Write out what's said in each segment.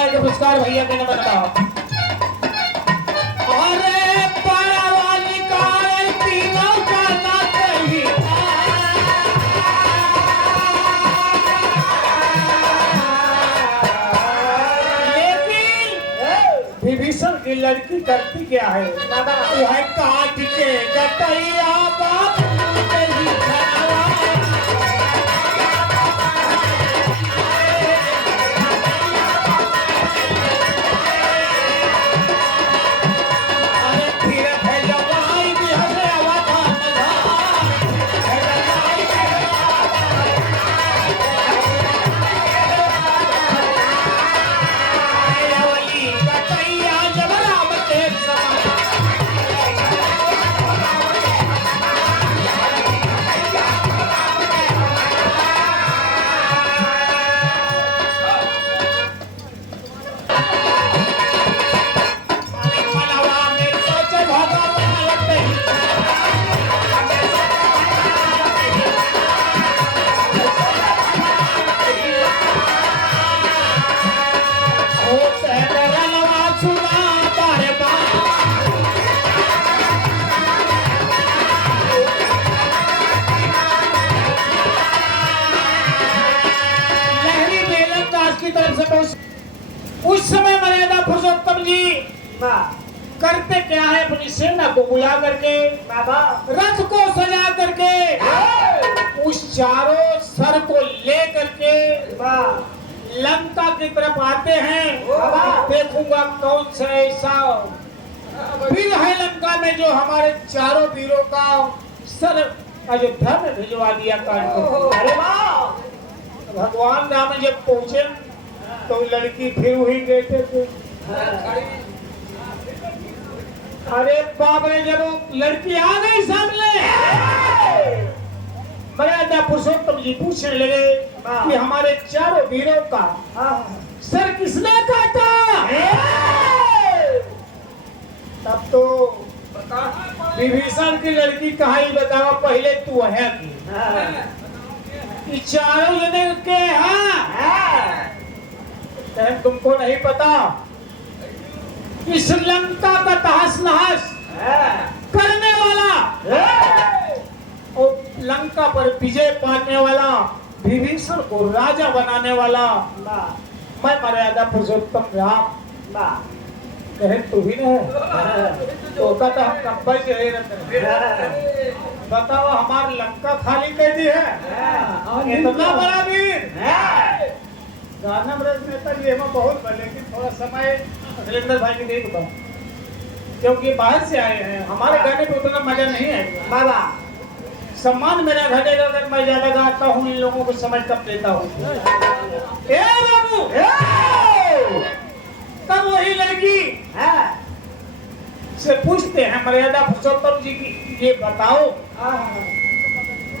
सम्मान के पुरस्कार भैया के नंबर बताओ। अरे पारावा निकाल तीनों का नाच ही विभीषण की लड़की करती क्या है? वो है काट के गटैया बाप उस समय मर्यादा पुरुषोत्तम जी करते क्या है? अपनी सेना को बुला करके रथ को सजा करके उस चारों सर को ले करके लंका की तरफ आते हैं। देखूंगा कौन सा ऐसा वीर है लंका में जो हमारे चारों वीरों का सर अयोध्या में भिजवा दिया कांड को। अरे वाह! भगवान राम जब पहुंचे तो लड़की फिर वही कहते थे। अरे बाप रे, जब लड़की आ गई सामने मर्यादा पुरुषोत्तम जी पूछने लगे कि हमारे चारों वीरों का सर किसने काटा? तब तो विभीषण की लड़की कहा ही बतावा पहले तू है कि चारों जने के हैं। तुमको नहीं पता इस लंका का तहस नहस करने वाला और लंका पर विजय पाने वाला विभीषण को राजा बनाने वाला मैं मर्यादा पुरुषोत्तम राम कहे तू ही नहीं तो कहता हम कंबल से ही रहते। बताओ हमारी लंका खाली कर दी है इतना बड़ा वीर गाना ब्रज में तो ये बहुत बड़े लेकिन थोड़ा समय सिलेंडर भाई की देख दो क्योंकि बाहर से आए हैं। हमारे गाने पे उतना मजा नहीं है बाबा। सम्मान मेरा घटेगा अगर मैं ज्यादा गाता हूँ। इन लोगों को समझ कब देता हूँ। ए बाबू तब वही लड़की से पूछते हैं मर्यादा पुरुषोत्तम जी की ये बताओ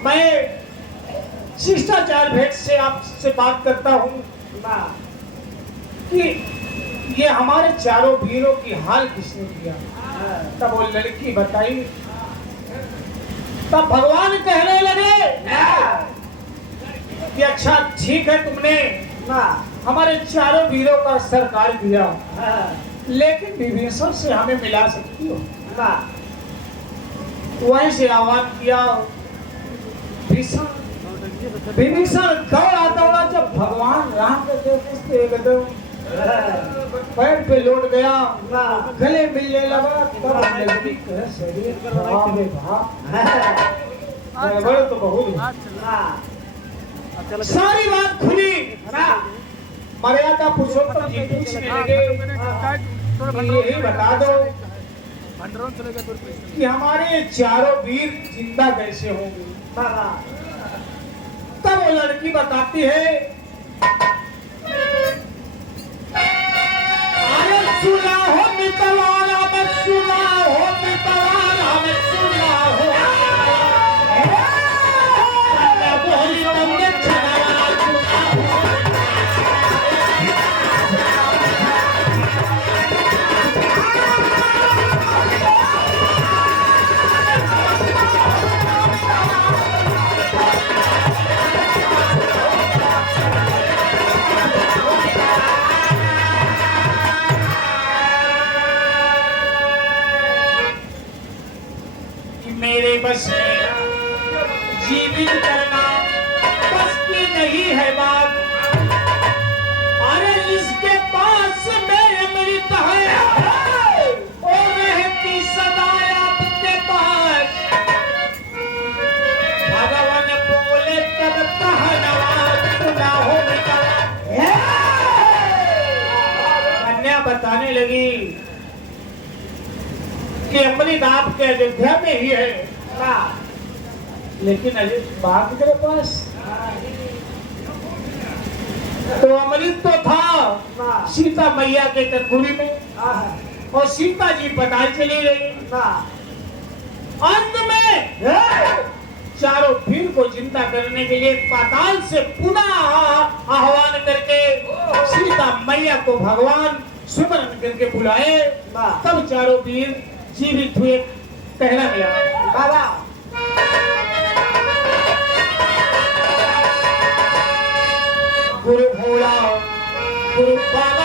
मैं शिष्टाचार भेंट से आपसे बात करता हूँ कि ये हमारे चारों वीरों की हाल किसने किया? तब वो लड़की बताई। तब भगवान कहने लगे कि अच्छा ठीक है तुमने हमारे चारों वीरों का सर काट दिया लेकिन विभीषण से हमें मिला सकती हो? वहीं से आह्वान किया। विभीषण दौड़ा दौड़ा जब भगवान राम के देखते एकदम पैर पे लौट गया गले मिलने लगा। तब शरीर तो बहुत सारी बात खुली। मर्यादा पुरुषोत्तम जी पूछने लगे यही बता दो कि हमारे चारों वीर जिंदा कैसे होंगे? तब वो लड़की बताती है अरे सुना हो मितवारा मत सुना हो मितवारा मत सुना हो बोली तुमने छनारा सुना हो हासिल करना बस की नहीं है बात। अरे जिसके पास में अमृत है और रहती सदा आपके पास, भगवान बोले तब कहनवाज सुना हो कन्या बताने लगी कि अमृत आपके अयोध्या में ही है, लेकिन अजय बाप के पास तो अमृत तो था सीता मैया के तनपुरी में, और सीता जी पताल चली गई। अंत में चारों वीर को जिंदा करने के लिए पाताल से पुनः आह्वान करके सीता मैया को भगवान सुमरन करके बुलाए, तब चारों वीर जीवित हुए। पहला मिला बाबा गुरु भोला गुरु बाबा